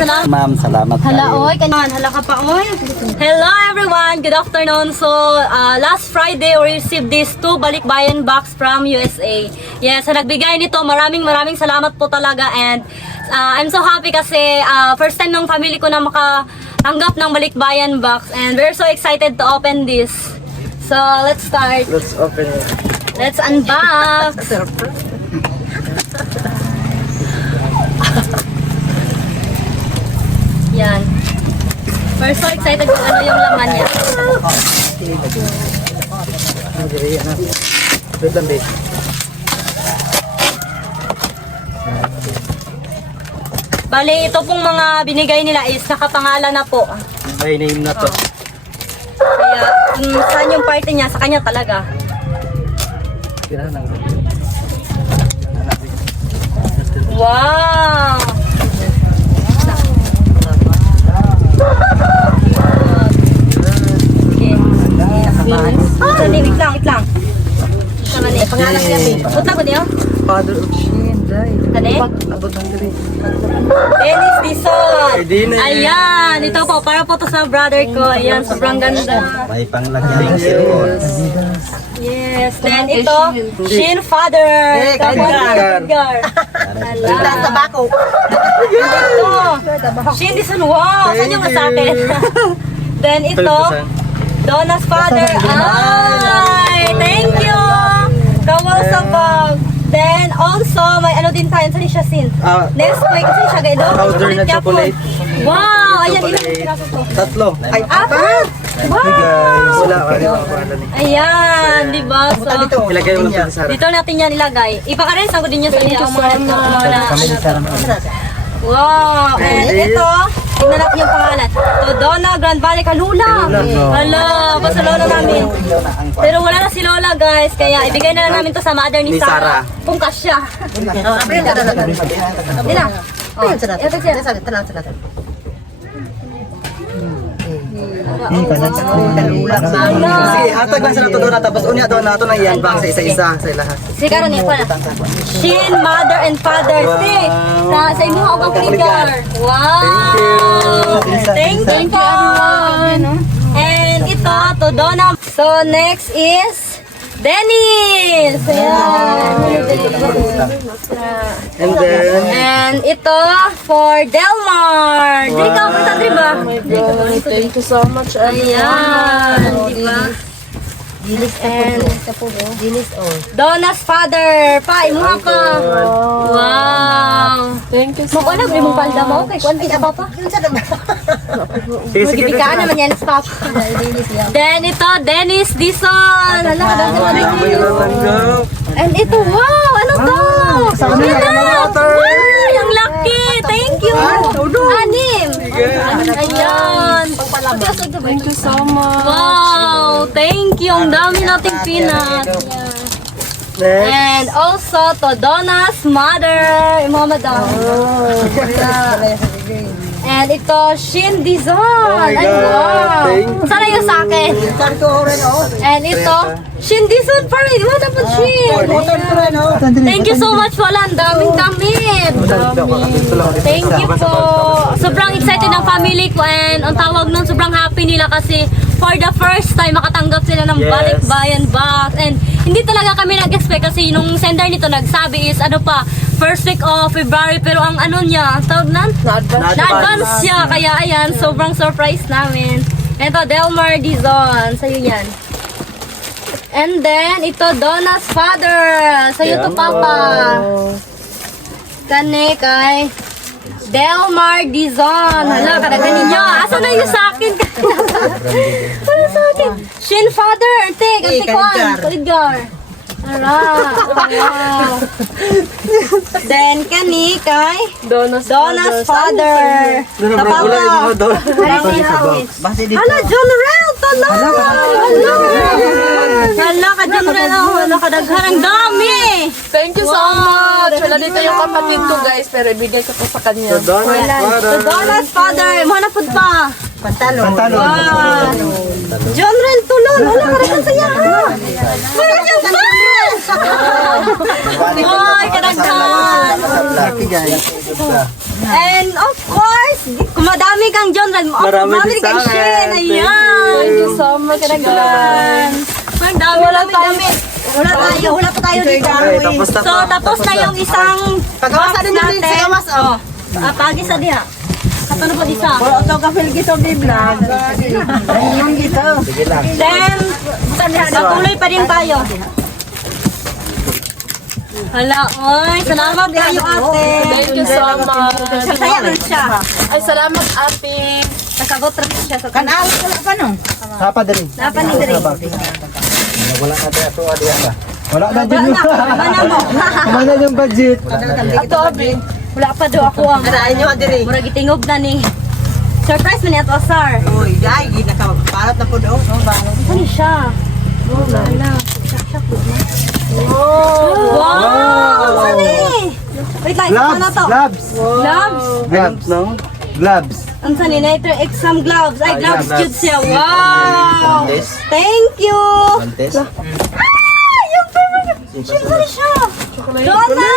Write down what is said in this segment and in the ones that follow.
salamat. Ma'am, salamat Hala, kayo. oy, kanyan. Hala ka pa, oy. Hello, everyone. Good afternoon. So, last Friday, we received these 2 balikbayan box from USA. Yes, sa nagbigay nito, maraming salamat po talaga. And I'm so happy kasi first time ng family ko na makatanggap ng balikbayan box. And we're so excited to open this. So, let's start. Let's open it. Let's unbox. Yan. We're so excited kung ano yung laman niya. Bali, ito pong mga binigay nila is nakapangalan na po. May name na to. Kaya, saan yung party niya, sa kanya talaga. Wow! Okay. Wait lang. Pangalan niya, babe. Punta ko niyo? Father of Shin, dai. Kani? Abot ng diri. Dennis Dizon. Ay, Dennis. Ayan, ito po, para po to sa brother ko. Ayan, sobrang ganda. May panglagyan ng cellphone. Yes, then ito, Shin Father. Edgar. Hala. Tabako. Ito, Shin Dizon. Wow, saan yung sa akin? Then ito, Donna's Father. Ay, thank you. Kawal sa bag. Then also, may ano din tayo. Saan siya sin? Next week, saan siya gaido? Powder na chocolate. Wow, ayan, ilang piraso to? 3. Ay, Apat! Wow! wala ka rin ang pangalan eh. Ayan, di ba? So, Ilagay mo lang sa dito natin yan ilagay. Ipakares ako din niya sa iyo. Wow! And ito, tingnan natin yung pangalan. To Donna Grand Valley Kalula. Hala, pa sa lola namin. Pero wala na si Lola, guys. Kaya ibigay na lang namin to sa mother ni Sarah. Kung kasya. Hindi na. Sige, hatag lang sa nato doon tapos unya doon nato na yan bang sa isa-isa sa lahat. Sige, karon niya pala. Shin, Mother and Father. Stay. Sa imo ako ang kuligar. Wow! Thank you po. And ito, to Donna. So, next is Dennis. Ayan. And then, And ito for Delmar. Drink ka, punta trip ba? Thank you so much. Ayan. Diba? And Donna's father. Pa, imuha pa. Wow. Thank you so Makuha na, mong palda mo. Kay kuwan kita pa pa. Magbibikaan naman yan, stop. Then ito, Dennis Dizon. Hala, and ito, wow, ano to? Wow, yung lucky. Thank you. Anim. Ayan. Thank you so much. Wow, thank you. Ang dami nating peanut. And also to Donna's mother, Mama Dawn. And ito, Shin Dizon. Ay, wow. Sana yung sa akin. And ito, Shin Dizon pa rin. Wala po, Shin. Thank you so much, wala. Ang daming damit. Thank you po. Sobrang excited ng family ko and ang tawag nun, sobrang happy nila kasi for the first time makatanggap sila ng balikbayan box. And hindi talaga kami nag-expect kasi nung sender nito nagsabi is ano pa, first week of February, pero ang ano niya, tawag nan? Na-advance siya, kaya ayan, sobrang surprise namin. Ito, Delmar Dizon, sa'yo yan. And then, ito, Donna's father, sa'yo to papa. Kane kay Delmar Dizon. Hala, kadaghan ninyo. Asa na yung sa akin? Ano sa akin? Shin father, take, ang tikwan. Edgar. Hala, wow. Then, kani kay Donna's father. Kapapa. Hala, John Rel, tala. Hala, ka John Rel. Hala, kadaghan. Ang dami. Thank you so much. Wala dito yung kapatid ko, guys, pero ibigay ko po sa kanya. So, Donna's father. Mga napod pa. Pantalon. Wow! John Rel Tulon! Wala ka rin ang saya ha! Wala siyang fans! Ay, kadaghan! Lucky guys. And of course, kung madami kang John Rel, madami kang Shin! Ayan! Thank you so much, Kadaghan! Madami. Wala pa tayo dito. So, tapos na yung isang box natin. Oh, pagi sa diha. Kato na po isa. Then, natuloy pa din tayo. Hala, oy, salamat kayo ate. Thank you so much. Saya rin siya. Ay, salamat, ate. Nakagot rin siya sa Kanal wala pa no. Hapa dali. Napanig rin. Wala na tayo ato adiyan ba. Wala na din. Mana mo. Mana yung budget. Ato, Abi. Wala pa daw ako ang... Karain nyo diri. Murag itingob na ni. Surprise man ato, sir. Uy, dai gid ka parat na pud oh. Ano siya? Wala na. Wow! Ano eh? Wait lang, ano to? Gloves. Gloves? Gloves no? Gloves. Ang saninator exam gloves. Ay, gloves gloves. cute siya. Wow! Guantes. Thank you! Antes. Ah! Yung favorite! Siyempre siya! Donna!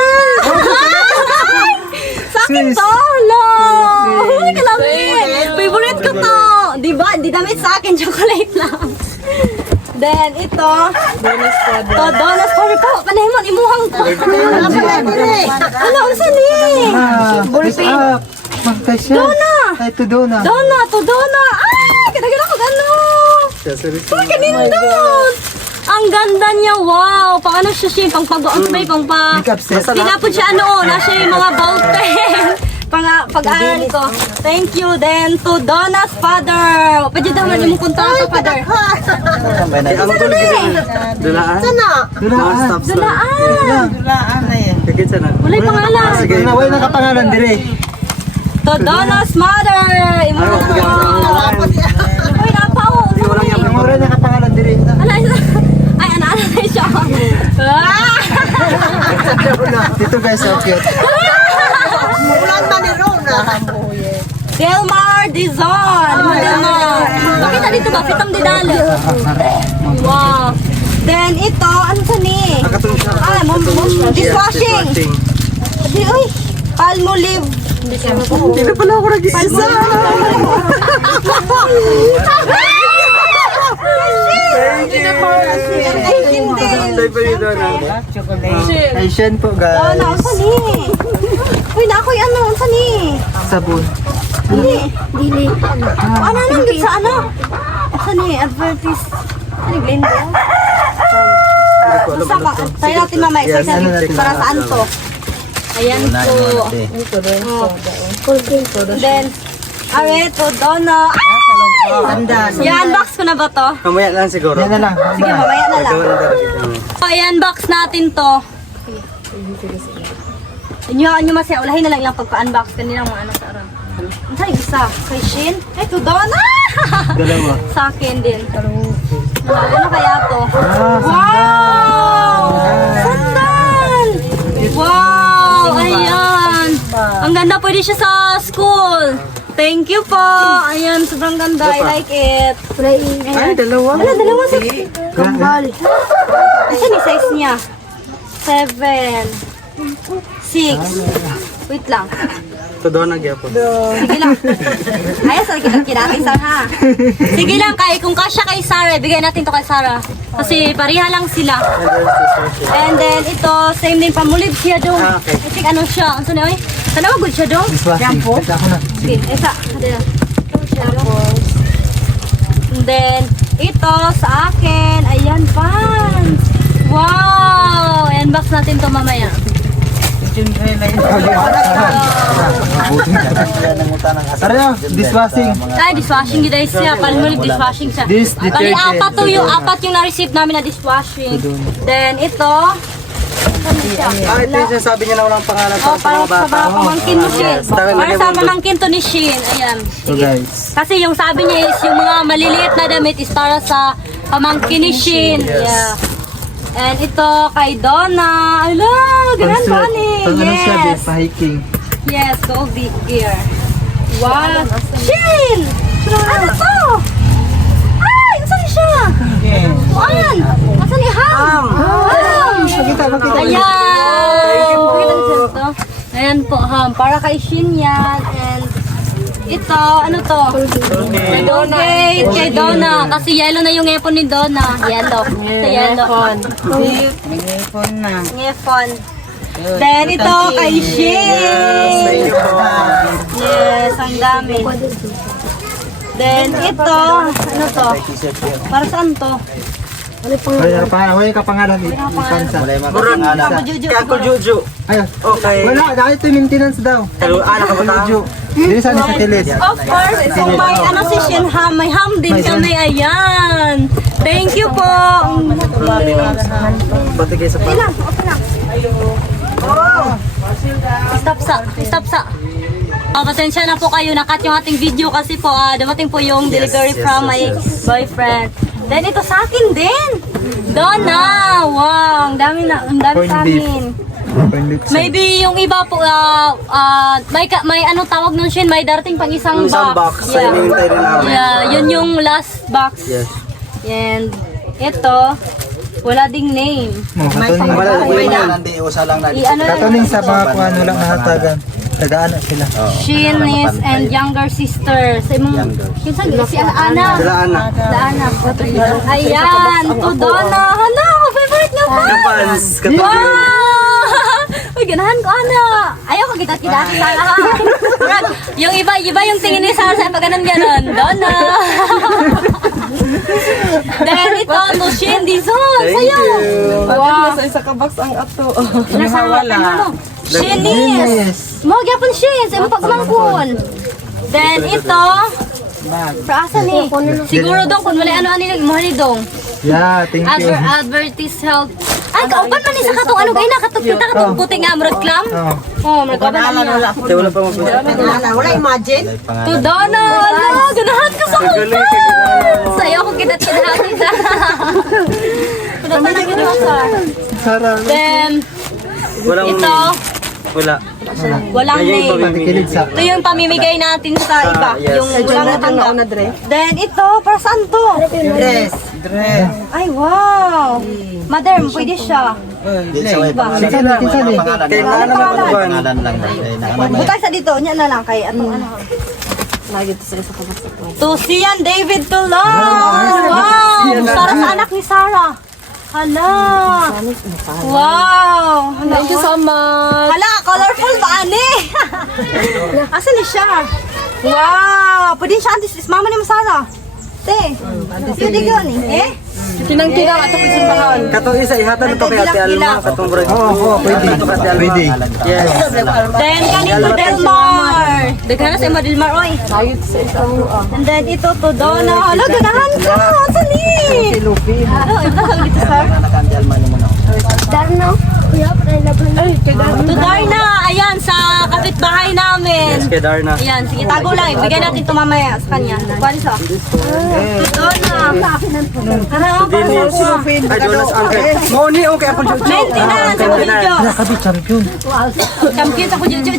Sa akin to! Lo! Uy, kalamin! Favorite ko to! Diba? Di damit sa akin, chocolate lang. Then, ito. To, Donna's Power po. Panahimon, imuhang ko. Ano, saan eh? Ballpen. Magkay siya. Donna! Ay, to Donna. Donna, to Donna! Ay, kadagin ako gano! Uy, kanindot! Ang ganda niya, wow! Pang ano siya siya, pang pag-on may pang pa... Makeup set. Pinapod siya ano, nasa yung mga ball pen. Pag-aaral ko. Thank you. Then, to Donna's father. Pwede daw man yung kunta sa father. Dulaan. Sana? Dulaan. Dulaan. Dulaan na yan. Kagit sana. Wala yung pangalan. Sige. Naway nakapangalan dire. To Donna's mother. Imo. Uy, napaw. Naway nakapangalan dire. Ay, ano na siya. Ah! Dito guys, so cute. Ulan pa ni Rona. Delmar Dizon. Delmar. Pakita dito ba? Pitang didali. Wow. Then ito, ano sa ni? Ah, dishwashing. Di, uy. Palmolive. Hindi na pala ako nag-iisa. Asian po guys. Ano, saan ni? Uy, na ako'y ano, saan ni? Sabon. Dili. Ano nandun sa ano? Saan ni? Advertise. Ano, blender? Basta ba? Tayo natin mamaya. Yes, Isa ano natin para saan to? Ayan po. Then, areto, Donna. Ay! I-unbox ko na ba to? Mamaya lang siguro. Yan na lang. Sige, mamaya na lang. So, i-unbox natin to. Inyo masaya. Ulahin na lang yung pagpa-unbox. Kanina mga ano sa aram. Ang saan yung isa? Kay Shin? Ay, to Donna! Dalawa. Sa akin din. Ano kaya to? Wow! Sandal! Wow! Ayan! Ang ganda, pwede siya sa school. Thank you po. Ayan, sobrang ganda. I like it. Ay, dalawa. Wala, dalawa sa kambal. Asan yung size niya? 7 6. Wait lang. Ito doon nagyapon. Sige lang. Ayos, kita Sar ha. Sige lang, kung kasya kay Sarah, bigay natin to kay Sarah. Kasi pareha lang sila. And then ito, same din pamulib siya dong. Ah, okay. I think ano siya? Ano siya oy? Sana mo good siya dong? Shampoo? Ako na. Sige, isa. And then, ito sa akin. Ayan, pants. Wow! Unbox natin to mamaya. Tara, dishwashing. Ay, dishwashing yun dahil siya. Palmolive dishwashing siya. This Bali, detergent. apat yung na-receive namin na dishwashing. Then, ito. Ano siya? Ito yung sinasabi niya na walang pangalan Oh, para sa mga para sa bata. mga pamangkin mo, Shin. Para sa pamangkin to ni Shin. Ayan. So guys. Kasi yung sabi niya is yung mga maliliit na damit is para sa pamangkin ni Shin. Yeah. And ito kay Donna. Ala, ganun ba ni? Pag ano siya, Yes. pa-hiking. Yes, gold gear. Wow. Shin! Ano to? Ay, saan siya? Kuan? Asan ni Ham? Ham! Ayan! Ayan po, Ham. Para kay Shin yan. And ito, ano to? Colgate kay Donna. Kasi yellow na yung ngepon ni Donna. Yellow. Ito yellow. Ngepon. Then ito kay Shin. Yes, ang dami. Then ito, ano to? Para saan to? Wala ka pangalan ipansa. Ako Juju. Ayun. Okay. Wala, dahil ito maintenance daw. Hello, anak ko ba? Juju. Dili sa sa tilis. Of course, so may ano si Shin Ham, may ham din kami, ayan. Thank you po. Pati kayo sa Okay lang, okay lang. Stop sa. Pasensya na po kayo, nakat yung ating video kasi po dumating po yung delivery from my boyfriend. Then ito sa akin din. Donna! Wow, ang dami sa amin. Maybe yung iba po, may ano tawag nun Shin, may darating pang isang box. Sa inintay rin namin. Yeah, yun yung last box. Yes. And ito, wala ding name. Katuning sa mga kung ano lang nahatagan. Tagaan na sila. Shinis and younger sister. Sa imong, yung si Ana. Sila Ana. Ayan, to Donna. Hala, favorite nga pa. Kapans. Wow! Uy, ganahan ko, Ana. Ayaw ko kita-kita ha. Yung iba yung tingin ni Sarah sa pag ganon. Donna. Then ito, to Shin Dizon. Sayo. Wow. Sa isa ka box ang ato. Nasa Shinis. Mo gyapon Shin, sa imong pagmangkon. Then ito, Prasa ni. Siguro dong kung wala ano nila mo ni dong. Yeah, thank you. Advertise health. Ay, kauban man ni sa katong ano kay na katong kita katong puti nga mo reklam. Oh, magkauban na. Wala pa mo. Wala imagine. To Donna, ala, ganahan ka sa kuta. Sayo ko kidat-kidat. Kuda pa na ginawa. Sarah. Then, Walang ito, wala. walang name. Pakikilig sa. Ito yung pamimigay natin sa iba. yes. Yung walang natanggap. Then ito, para saan to? Dress. Ay, wow! Mother, pwede siya. Sige na, kinsa ni. Kay Ana na pangalan. Bukay sa dito, niya na lang kay atong ano. Lagi to sila sa kabas. To Sian David Tulon! Wow! Para sa anak ni Sarah. Hala! Wow! Thank you so much. Hala, colorful ba, ane? Asan ni siya? Wow! Pwede siya, antis, mama ni Sarah. Te, pwede yun eh. Kinang-kinang ato ko simbahan. Katong isa ihatan to kay Ate Alma katong break. Oo, pwede. Pwede. Yes. Then, kanino Delmar. Daghan na sa imo Delmar, oy. Lagi to sa isa. And then, ito to Donna. Hala, ganahan ka. Asan ni? Ano, ito sa dito, sir? Darna. Ay, kaya To Darna. Ayan, sa kapitbahay namin. Kay Darna. Ayan, sige, tago lang. Ibigay natin ito mamaya sa kanya. Kuwan siya. To Donna. Ano, para sa Ay, Jonas Angel. Moni okay ako Juju. maintenance sa video. Nakabit champion. Champion ako Jojo.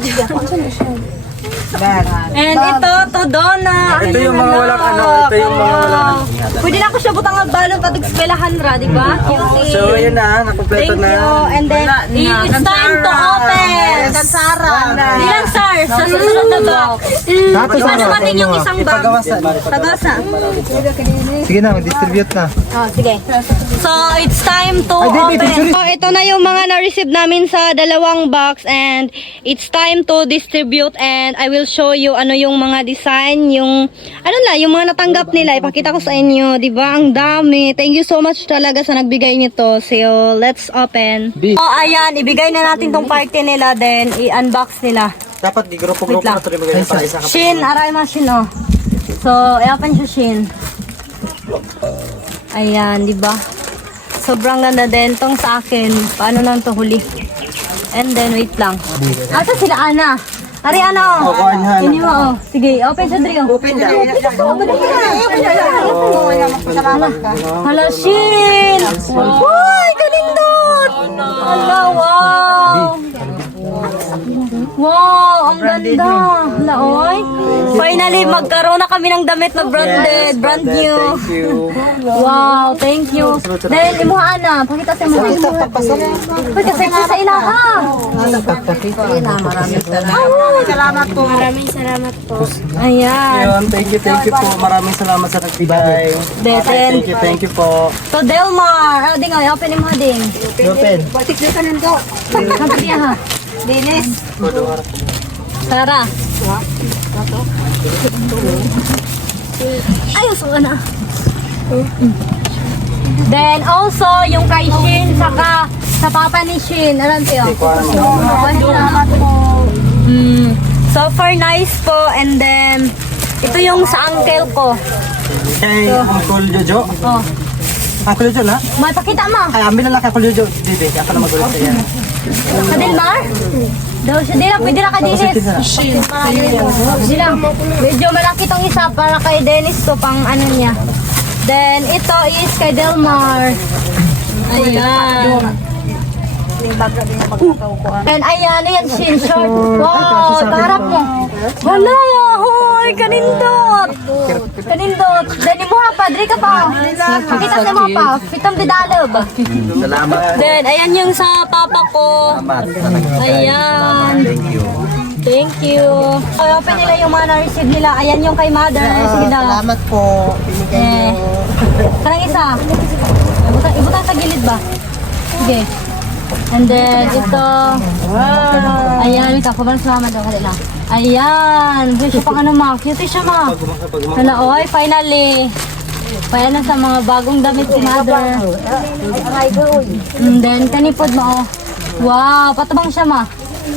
And ito, to Donna. Ito yung mga walang ano, ito yung mga walang. Pwede na ako siya butang ang balon pag eskwelahan ra, di ba? So, ayun na, nakompleto Thank na. you. And then, it's time to open. Di lang, sir. Sa susunod na box. Tapos Iba ano? naman din yung isang bag. Pagawasan. Tagasa. Sige na, mag-distribute na. Oh, sige. So, it's time to Ay, di, open. So, ito na yung mga na-receive namin sa dalawang box and it's time to distribute and I will show you ano yung mga design, yung ano na, yung mga natanggap nila. Ipakita ko sa inyo, di ba? Ang dami. Thank you so much talaga sa nagbigay nito. So, let's open. Oh, ayan. Ibigay na natin tong party nila then i-unbox nila. Dapat di grupo-grupo na ito rin magiging para isa ka. Shin, aray mo Shin, oh. So, i-open siya Shin. Ayan, di ba? Sobrang ganda din tong sa akin. Paano nang to huli? And then, wait lang. Asa sila, Ana? Ari, Ana, oh. Ini mo, oh. Sige, open siya, Dri, oh. Open na. Hala, Shin! Uy, kalindot! Hala, wow! Wow, ang ganda. Laoy. Finally, magkaroon na kami ng damit na branded, brand new. Thank you. Wow, thank you. Then, imuhaan na. Pakita sa mga imuhaan. Kasi sa ilaha. Salamat po. Maraming salamat po. Ayan. Ayun, thank you po. Maraming salamat sa nagbigay. Then, Thank you po. to Delmar. Ding, open mo ding. Open. Batik na kanan to. Kapit niya ha. Dinis. Tara. Ay, uso na. Then also, yung kay Shin, saka sa papa ni Shin. Alam tiyo. Salamat po. Super nice po. And then, ito yung sa uncle ko. Kay Uncle Jojo. Oh. Uncle Jojo na? May pakita mo. Ay, ambil na lang kay Uncle Jojo. Bibi, ako na magulit sa yan. Sa Delmar? Daw siya. Di lang, pwede lang ka Dennis. Di lang. Medyo malaki tong isa para kay Dennis to pang ano niya. Then, ito is kay Delmar. Ayan. And ayan, ayan, Shin, short. Wow, tarap mo. Wala, hoy, kanindot. Kanindot. Then, imuha pa, dre ka pa. Pakita sa mo pa, pitang didalab. Salamat. Then, ayan yung sa papa ko. Ayan. Thank you. Thank you. Okay, open nila yung mga na-receive nila. Ayan yung kay mother. Sige daw. Salamat po. Eh. Parang isa. Ibutang sa gilid ba? Sige. And then, ito. Ayan, wait, pabalang sa mama daw kanila. Ayan. Siya pang ano ma. Cute siya ma. Hala, oy, finally. Kaya na sa mga bagong damit si mother. And then, kanipod mo. Oh. Wow, patabang siya ma.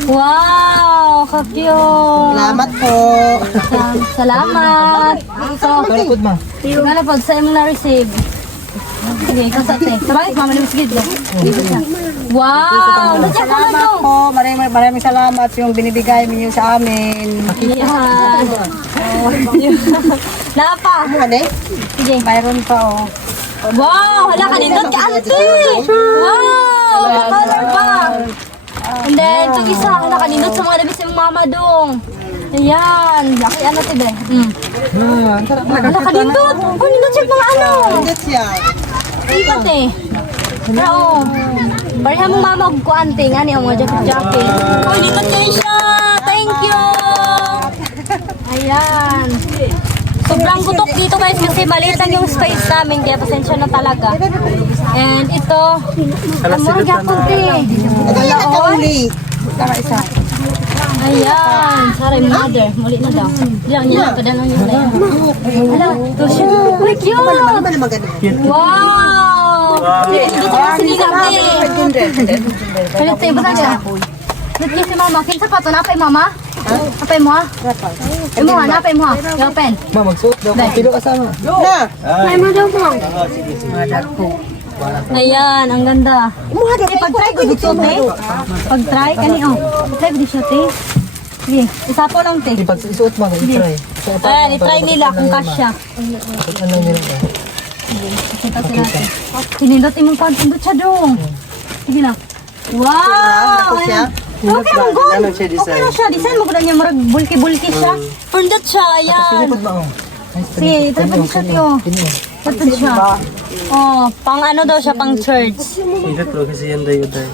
Wow, ka-cute. Salamat po. Salamat. So, Kalapod ma. kalapod sa imo na-receive. Sige, kasate. Sabay, mama ni Miss Gidlo. Wow, nandiyan ko na to. Po, maraming salamat yung binibigay niyo sa amin. Yan. Napa. Ano? Sige. Mayroon pa oh. Wow, hala ka nindot ka, auntie. Wow, color ba? And then, itong isa, hala ka nindot sa mga labis yung mama dong. Ayan, laki ano tibe. Hala ka nindot. Oh, nindot siya mga ano. That's yan. Ipat eh. Oo. Pareha mong mama ko anting, ano yung mga jacket-jacket. Oh, nindot kayo siya. Thank you. Ayan. Sobrang gutok dito guys kasi maliit lang yung space namin kaya pasensya na talaga. And ito, amor yapon te. Uli. Ayan, sorry mother, muli na daw. Ilang niya, padalong yun na yun. Hello, to siya. Uy, cute! Wow! Hindi siya sinigang te. Hello, te, bata niya. Nagkisi si mama, kinsa pa ito, napay mama? Napay mo ha? Imo ha, napay mo ha? Open. Ma, magsuot daw. Pilo kasama. Napay mo daw mo. Ayan, ang ganda. Pag-try ko dito, te. Pag-try, kani, oh. Pag-try ko dito, te. Sige, isa po lang, te. Pag isuot ma, i-try. Ayan, i-try nila kung kasya. Ano nila ba? Kita sila, te. Pinindot imong pag-pindot siya dong. Sige na. Wow! Ayan. Okay lang, good. Okay na siya. Design mo ko na niya, marag bulky-bulky siya. Pindot siya, ayan. Silipod ma, oh. Sige, trapad siya, tiyo. Trapad siya. Oh, pang ano daw siya, pang church. Ingat bro kasi yan dayo tayo.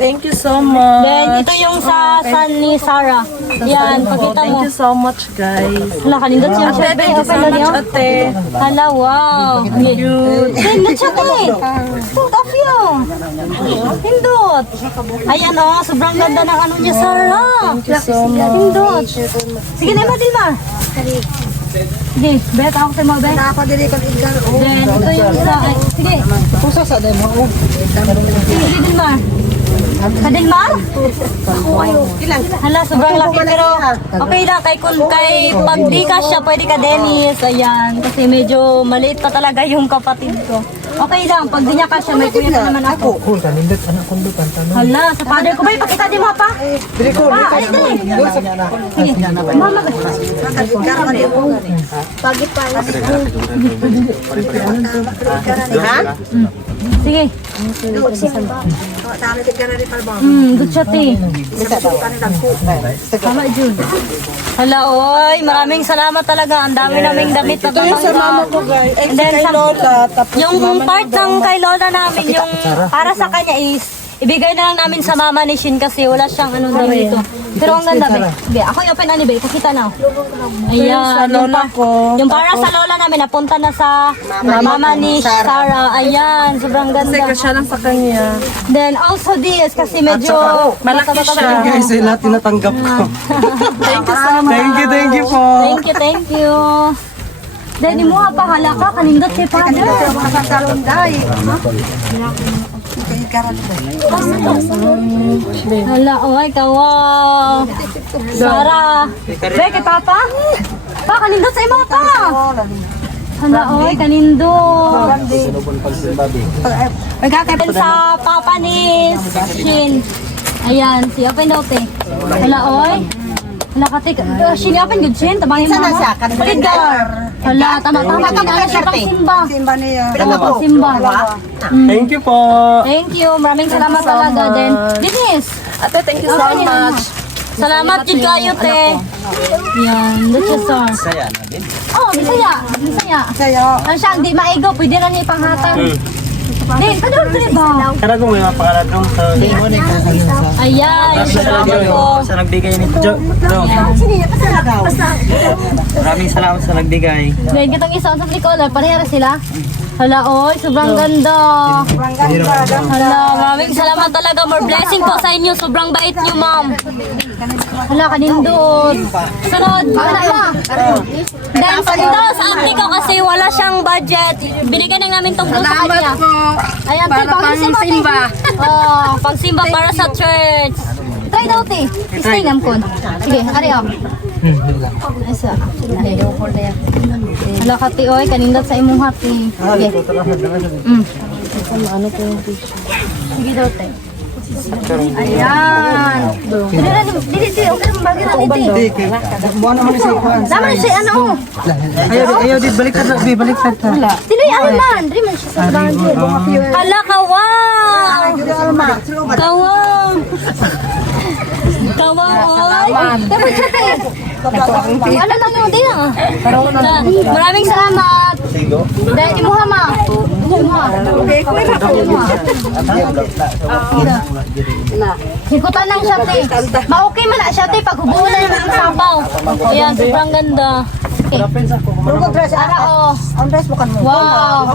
Thank you so much. Then, ito yung sa son ni Sarah. Yan, pakita mo. Thank you so much, guys. Hala, kanindot siya. Thank you so much, ate. Hala, wow. Cute. Hindot siya, te. Put off yun. Hindot. Ayan, oh. Sobrang ganda ng ano niya, Sarah. Thank you so much. Hindot. Sige na, Dilmar. Sige, bet ako sa mga bet. Nakapadili kang ikan. Then, ito yung sa... Ay, sige. Pusa sa demo. Sige, Dilmar. Kadilmar? Hala, sobrang laki pero okay lang kay pag di ka siya pwede ka Dennis, ayan kasi medyo maliit pa talaga yung kapatid ko. Okay lang, pag di niya ka siya may kuya pa naman ako. Cool ka, nindot. Anak kundutan. Tanong. Hala, sa father ko ba ipakita di mo pa? Dili ko, Pa, ay dali. Sige, mama ba? Pagi pa. Ha? Sige. Dutsati. Tama, Jun. Hala, oy. Maraming salamat talaga. Ang dami naming damit na tatanggap. And then, yung part ng kay Lola namin, yung para sa kanya is, ibigay na lang namin sa mama ni Shin kasi wala siyang ano daw dito. Pero ang ganda, be. Be, ako yung open ani, be. Pakita na. Ayan. Yung para sa lola namin, napunta na sa mama ni Sarah. Ayan, sobrang ganda. Kasi siya lang sa kanya. Then also this, kasi medyo malaki siya. Guys, ay lahat tinatanggap ko. Thank you so much. Thank you po. Thank you. Then, mo pa halaka, kanindot si Father. Hala, oy, kawaw. Sarah. Be, kay Papa? Pa, kanindot sa imo pa. Hala, oy, kanindot. Magkakaroon sa Papa ni Shin. Ayan, si Open Dope. Hala, oy. Hala, katik. Shin, Open good, Shin. Tabangin mo. Sana siya? Edgar. Hala, tama-tama. Kinala siya pang simba. Simba niya. Simba. Thank you po. Thank you. Maraming salamat talaga din. Denise. Ate, thank you so much. Salamat din kayo, te. Yan. That's your song. Saya na din. Oh, Bisaya. Bisaya. Sa'yo. Ano siya, hindi maigaw. Pwede na niya ipanghatag. Din, kadol ko ba? Kana kung may mapakaladong sa... Ayan. Salamat po. Sa nagbigay nito. Maraming salamat sa nagbigay. Ngayon, kitang isa sa Nicola. Parehara sila. Hala, oy. Sobrang ganda. Hala, maraming salamat talaga. More blessing po sa inyo. Sobrang bait niyo, ma'am. Hala, kanindot. Sunod. Wala ma. Then, ito sa auntie ko kasi wala siyang budget. Binigyan na namin tong blue sa kanya. Ayan, te, pang simba. Oh, pang simba para sa church. Try daw, te. Stay nam kon. Sige, ari ako. Asa. Hala, kati, oy. Kanindot sa imong hati. Sige. Sige daw, te. Ayan. Dili, okay mong bagay na dito. Buwan naman siya kuhan. Naman siya, ano? Ayaw di baliktad na, di baliktad na. Dili, ano man? Dili man siya sa bagay. Hala, kawang! Kawang! Kawang, oy! Dapat siya, te. Ano na nyo, di na. Maraming salamat. Dahil di mo hama. Hikutan lang siya, te. Ma-okay man na siya, te. Pag hubuan na naman ang sabaw. Ayan, sobrang ganda. Okay. Ara, oh. Wow.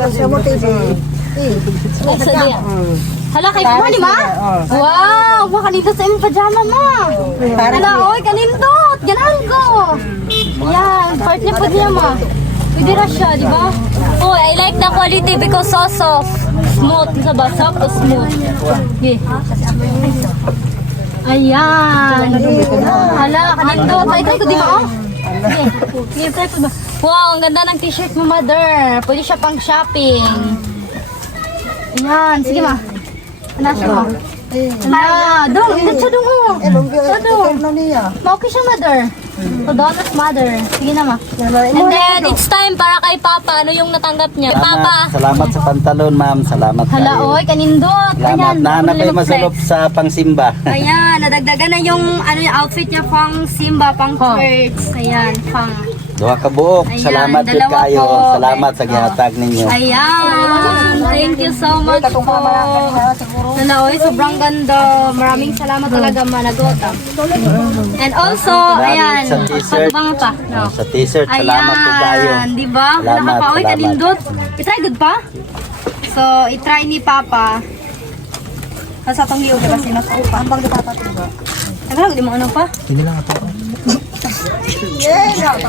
Asa diya. Hala, kay Puma ni ma? Wow, makalindot sa imong pajama, ma. Hala, oy, kanindot. Ganahan ko. Yan, part niya po niya, ma. Pwede na siya, di ba? Oh, I like the quality because so soft. Smooth. Isa ba? Soft o smooth? Okay. Ayan. Hala, kanindot. Try ko, di ba? Oh? Sige, try ko ba? Wow, ang ganda ng t-shirt mo, mother. Pwede siya pang shopping. Ayan, sige ma. Ano siya mo? Hala, dong, hindi siya dong oh. Siya dong. Ma-okay siya, mother. Todonas, mother. Sige na ma. And then, it's time para kay Papa. Ano yung natanggap niya? Papa. Salamat sa pantalon, ma'am. Salamat Hala, oy, kanindot. Salamat. Nahanap kayo masulop sa pangsimba. Ayan, nadagdagan na yung outfit niya pang simba, pang church. Ayan, pang... Duha ka buok. Ayan, Salamat yun dalawa kayo. po. Salamat sa gihatag ninyo. Ayan, thank you so much po. Nanaoy, sobrang ganda. Maraming salamat talaga, Managota. And also, ayan, Sa t-shirt. patubang pa. No. Sa t-shirt, salamat po kayo. Ayan, di ba? Salamat, Nakapaoy, salamat. kanindot. I-try good pa? So, i-try ni Papa. Sa itong liog, diba? Sinasupa. Ang bang di Papa, diba? Tagal, di mo ano pa? Hindi lang ako.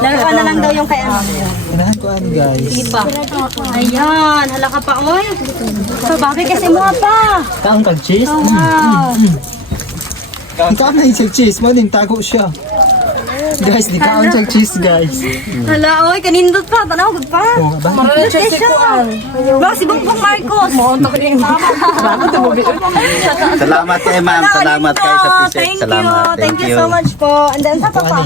Laruan na lang daw yung kay ano. Inahan ko ano guys. Sige pa. Ayan, hala ka pa, oy. So, bakit kasi mo pa? Kaang kag-cheese? Oh, wow. Ikaw na yung cheese mo din, tago siya. Guys, di kaon siya cheese guys. Hala, oy, kanindot pa. Tanaw, good pa. Oo nga ba? Marunong siya. Ba, si Bongbong Marcos. Salamat kay ma'am. Salamat kayo sa t-shirt. Salamat. Thank you so much po. And then, sa pa.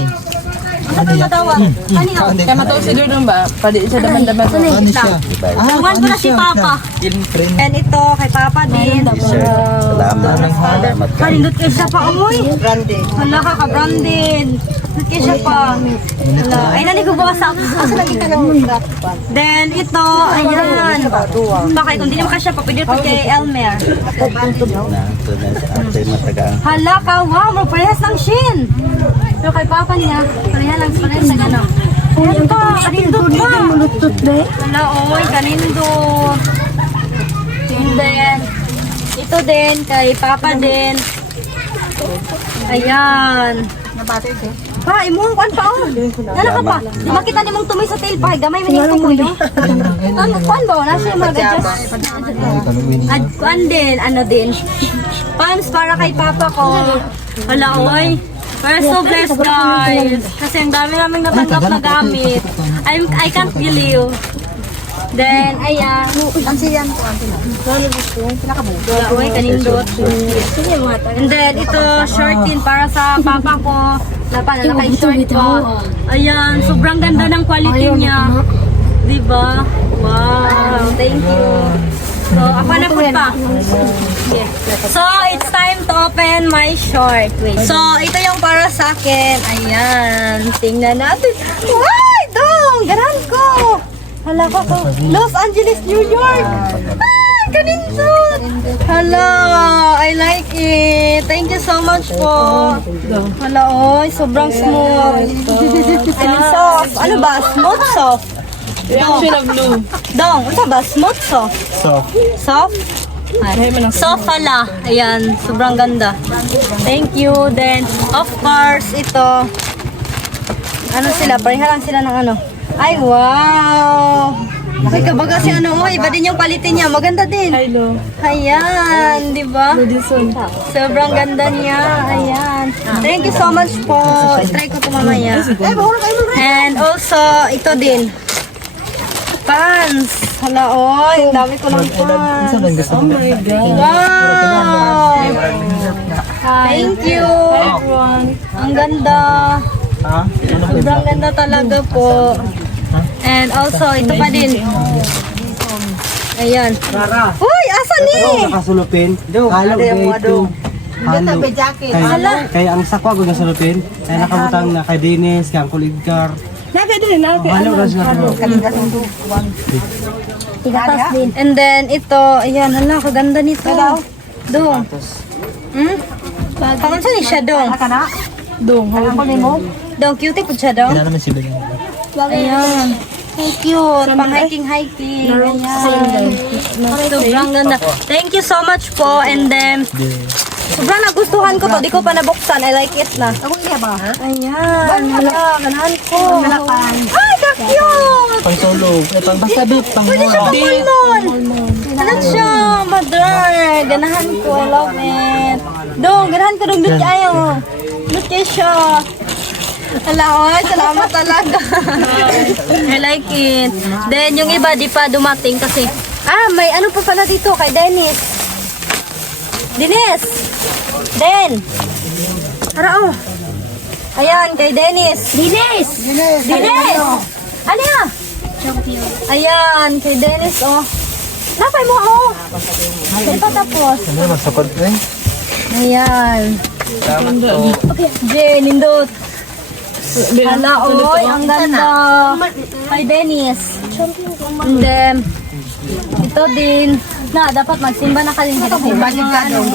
Ano ba matawag? Kanino? Kaya matawag si Jordan ba? Pwede siya daman-daman. Ano siya? Tuwan ko na si Papa. And ito, kay Papa din. Salamat. Kanindot kayo siya pa, amoy. Hala ka, ka-branded. Nindot kayo siya pa. Hala, ay nani ko bukas ako. Then ito, ayan. Bakit, kung di naman kasya pa, pwede po kay Elmer. Hala ka, wow, magparehas ng Shin. Pero kay Papa niya, parehas sa gano'n. Ayan pa, kanindot pa. Hala, oy, kanindot. And then, ito din, kay Papa din. Ayan. Pa, imuhang kuan pa oh. Nana ka pa. Di ba kita nimong tumoy sa tail pa, gamay man yung tumoy no? Ano kuan ba? Nasa yung mag-adjust. At kuan din, ano din. Pams para kay Papa ko. Hala, oy. We're so blessed guys. Kasi ang dami naming natanggap na gamit. I can't believe. Then, ayan. Uy, kanindot. And then, ito, short din para sa papa ko. Naka-short ko. Ayan, sobrang ganda ng quality niya. Diba? Wow, thank you. So, ako na po pa. Okay. So, it's time to open my short. Wait. So, ito yung para sa akin. Ayan. Tingnan natin. Ay, dong! Garan ko! Hala ko to. Los Angeles, New York! Ay, kanindot! Hala, I like it. Thank you so much po. Hala, oy, sobrang smooth. And soft. Ano ba? Smooth soft? Reaction of blue. Dong, ano ba? Smooth soft? Soft? Ay, soft pala. Ayan, sobrang ganda. Thank you. Then, of course, ito. Ano sila? Pareha lang sila ng ano. Ay, wow! Ay, kabaga si ano, iba din yung palitin niya. Maganda din. Hello. Ayan, di ba? Sobrang ganda niya. Ayan. Thank you so much po. Try ko ito mamaya. And also, ito din. Pants. Hala, oy. Ang dami ko ng pants. Oh my God. Wow! Thank you. Ang ganda. Sobrang ganda talaga po. And also, ito pa din. Ayan. Uy, asa ni? Nakasulupin. Halo, Halo. Kaya ang sakwa ko nasulupin. Kaya nakabutang na kay Dennis, kay Uncle Edgar. Halo, Tigatas din. And then, ito. Ayan, hala, kaganda nito. Dong. Hmm? Pangan sa ni siya, Dong? Dong. Dong, cutie po siya, Dong? Kailan naman si Belen? Ayan. Thank you. Pang hiking. Ayan. Sobrang ganda. Thank you so much po. And then, sobrang nagustuhan ko to. Di ko pa nabuksan. I like it na. Ayan. Hala, ganahan ko. Ay, ka-cute! Pang solo. Pang basta bit. Pang Pwede siya mall. pang nun. Ano siya? Mother. Ganahan ko. I love it. Dong, ganahan ko. Dong, dut kayo. Dut kayo siya. Hala, oy, salamat talaga. I like it. Then, yung iba, di pa dumating kasi, may ano pa pala dito kay Dennis. Dennis! Den! Tara, oh. Ayan, kay Dennis. Dennis! Dennis! Ano yan? Ayan, kay Dennis, oh. Napay mo, oh. Saan pa tapos? Ano, magsapad ko eh. Ayan. Okay, Jen, nindot. Hala, oy, ang ganda. Kay Dennis. And then, ito din. Na, dapat magsimba na ka din. Bagay ka dong.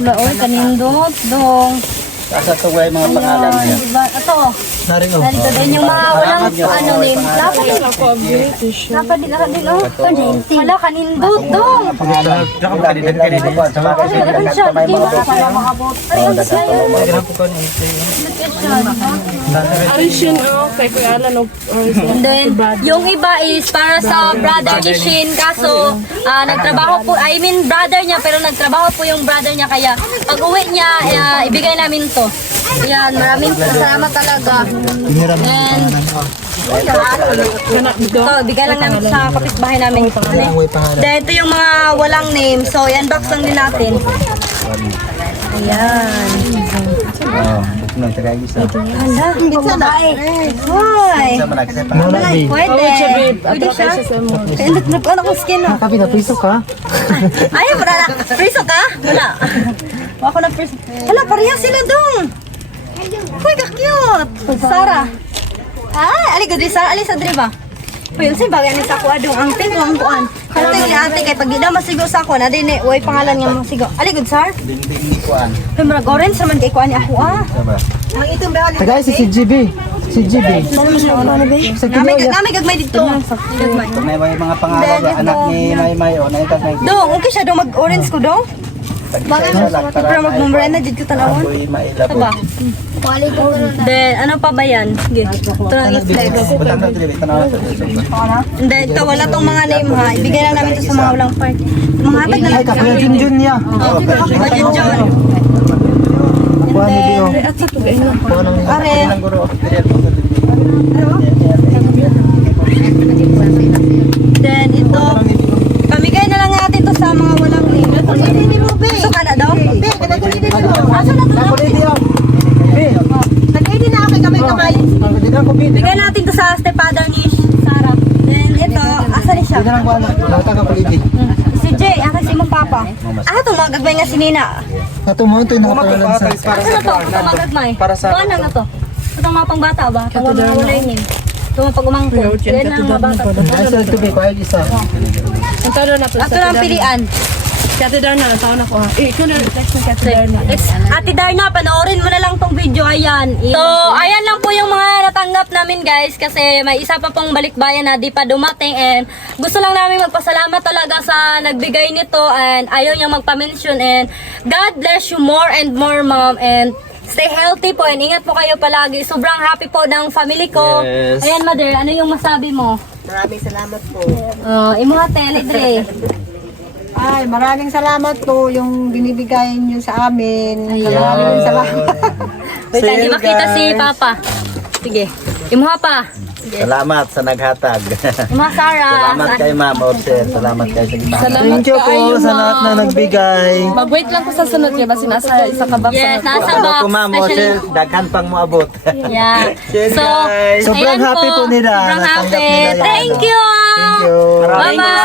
Hala, oy, kanindot, dong. Asa ito yung mga pangalan Ayan, niya. diba? Ito. Narin oh. Narito din yung mga walang ano din. Lapa din. Lapa din, lapa din, oh. Hala, kanindot, dong. Ano siya? Arishin, oh. Kay Kuya Alan, oh. And then, yung iba is para sa brother ni Shin. Kaso, nagtrabaho po, brother niya, pero nagtrabaho po yung brother niya. Kaya, pag uwi niya, ibigay namin to. Yan, maraming salamat talaga. And, ito, bigay lang namin sa kapitbahay namin. Then, ito yung mga walang name. So, i-unbox lang din natin. Ayan. Nung tagay isa. Hala, hindi ko babae. Hoy. Isa man kasi Muna, Ay, babe. pwede. Awit siya, babe. Pwede Atro siya. siya sa mo. Kaya nagpano ko skin, no? Kapi na piso ka. Ay, wala na. Priso ka? Wala. Ako na priso. Hala, pareha sila dong. Uy, ka-cute. Sarah. Ay, aligod di Sarah. Alisa, diri ba? Uy, yung bagay ni sa ako adong ang pink lang kuan. Kaya ni ate kay pag di na masigo sa ako na din way pangalan nga masigo. Aligod, Sar. Dinding kuan. Uy, marag orange naman kay kuan ni ako ah. Saba. Ang itong ba Tagay si CGB. CGB. Sa Gamay Kinoya. gamay gagmay dito. Gagmay. Kung may mga pangalan ba, anak ni Maymay o naitag na Dong, okay siya dong mag-orange ko dong. Para mag-number na dito tanawon. ako'y mailabot. Diba? Then, ano pa ba yan? Sige. Ito lang i-flex. Butang na dili, tanaw sa dili. Then, ito, wala tong mga name ha. Ibigay lang namin ito sa mga walang part. Mga hatag na Ay, lang. kakuya Junjun niya. Oh, John John. Kuha ni Dio. At sa tugay na. Kuha ng Are. Ang guro, dili po sa dili. Then, ito. Pamigay na lang natin to sa mga walang name. Gusto ka na daw? Asa na to? Ako ni Dio. Nag-ID na ako kay kamay-kamay. Hindi na ako bid. Bigay natin to sa stepfather ni Sarah. Then, ito. Asa ni siya? Hindi na lang kuha na. Nakataka ko lidi. Si Jay, ang kasi mong papa. Ah, ito mga gagmay nga si Nina. Natumo ito yung nakapangalan sa... Asa na to? Ito mga gagmay. Buwan na to. Ito mga pang bata ba? Pag mga wala yung name. Ito mga pag umangkon. Yan ang mga bata. Dahil sa ito, kuha yung isa. Ang talo na po. Ito na ang pilian. Si Ate Darna, nataon ako ha. Eh, ikaw na reflex ng Ate Darna. Ate Darna, panoorin mo na lang tong video. Ayan. So, ayan lang po yung mga natanggap namin guys. Kasi may isa pa pong balikbayan na di pa dumating. And gusto lang namin magpasalamat talaga sa nagbigay nito. And ayaw niyang magpa-mention. And God bless you more and more, mom. And stay healthy po. And ingat po kayo palagi. Sobrang happy po ng family ko. Yes. Ayan, mother. Ano yung masabi mo? Maraming salamat po. Imuhate, Lidre. Ay, maraming salamat po yung binibigay niyo sa amin. Maraming salamat. Wait, hindi makita si Papa. Sige. Imuha pa. Salamat sa naghatag. Imuha, Sarah. Salamat kay Ma'am Orsel. Salamat kay sa gitara. Salamat Thank you po kaayo, sa lahat na ma'am. nagbigay. Mag-wait lang po sa sunod niya. Basi nasa isa ka box. Yes, nasa Ano box. ko Ma'am Orsel, daghan pang moabot. Yeah. Cheers, So, guys. Sobrang ayan happy po nila. Sobrang Natanggap happy. nila yan. Thank you. Thank you. Maraming Bye-bye.